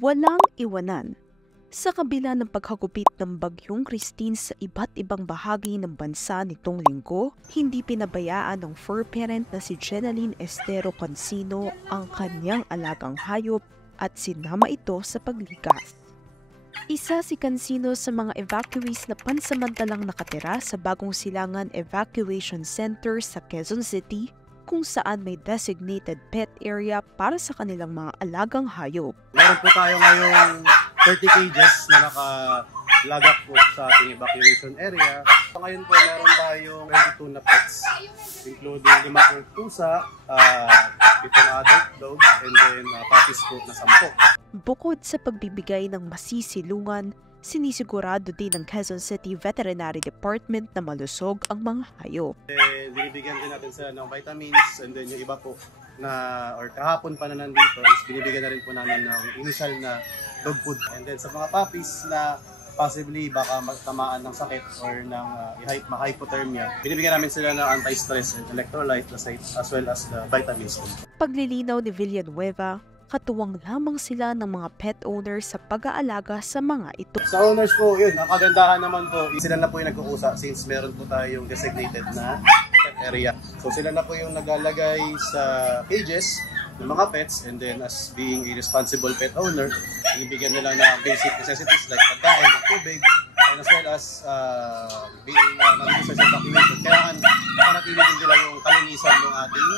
Walang iwanan. Sa kabila ng paghagupit ng Bagyong Christine sa iba't ibang bahagi ng bansa nitong linggo, hindi pinabayaan ng fur parent na si Jenaline Estero Cansino ang kanyang alagang hayop at sinama ito sa paglikas. Isa si Cansino sa mga evacuees na pansamantalang nakatira sa Bagong Silangan Evacuation Center sa Quezon City, kung saan may designated pet area para sa kanilang mga alagang hayop. Meron po tayo ngayong 30 cages na nakalagak po sa ating evacuation area. So ngayon po meron tayong 22 na pets, including 5 pong pusa, 7 adult dogs, and then puppies po na 10. Bukod sa pagbibigay ng masisilungan, sinisigurado din ng Quezon City Veterinary Department na malusog ang mga hayop. Binibigyan din natin sila ng vitamins, and then yung iba po na, or kahapon pa na nandito, is binibigyan na rin po namin ng initial na dog food. And then sa mga puppies na possibly baka magtamaan ng sakit or ng hypothermia, binibigyan namin sila ng anti-stress and electrolyte as well as the vitamins. Paglilinaw ni Villanueva, katuwang lamang sila ng mga pet owners sa pag-aalaga sa mga ito. Sa owners po, yun, ang kagandahan naman po, sila na po yung nagkukusa since meron po tayong designated na pet area. So sila na po yung naglalagay sa cages ng mga pets, and then as being a responsible pet owner, ibigyan nila ng basic necessities like pagkain, tubig, and as well as being nandito sa evacuation. Kailangan mapanatili din nila yung kalinisan ng ating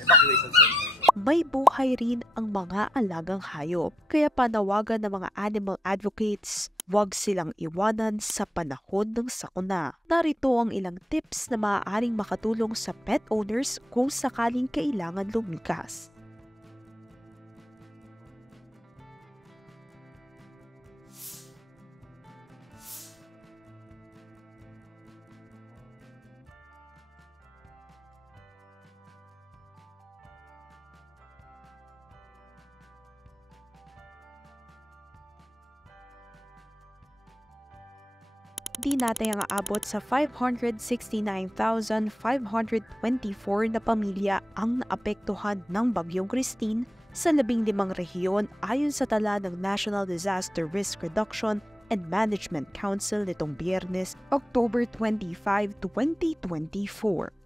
evacuation center. May buhay rin ang mga alagang hayop, kaya panawagan ng mga animal advocates, huwag silang iwanan sa panahon ng sakuna. Narito ang ilang tips na maaaring makatulong sa pet owners kung sakaling kailangan lumikas. Di natin ang aabot sa 569,524 na pamilya ang naapektuhan ng Bagyong Christine sa 15 rehiyon ayon sa tala ng National Disaster Risk Reduction and Management Council nitong Biyernes, October 25, 2024.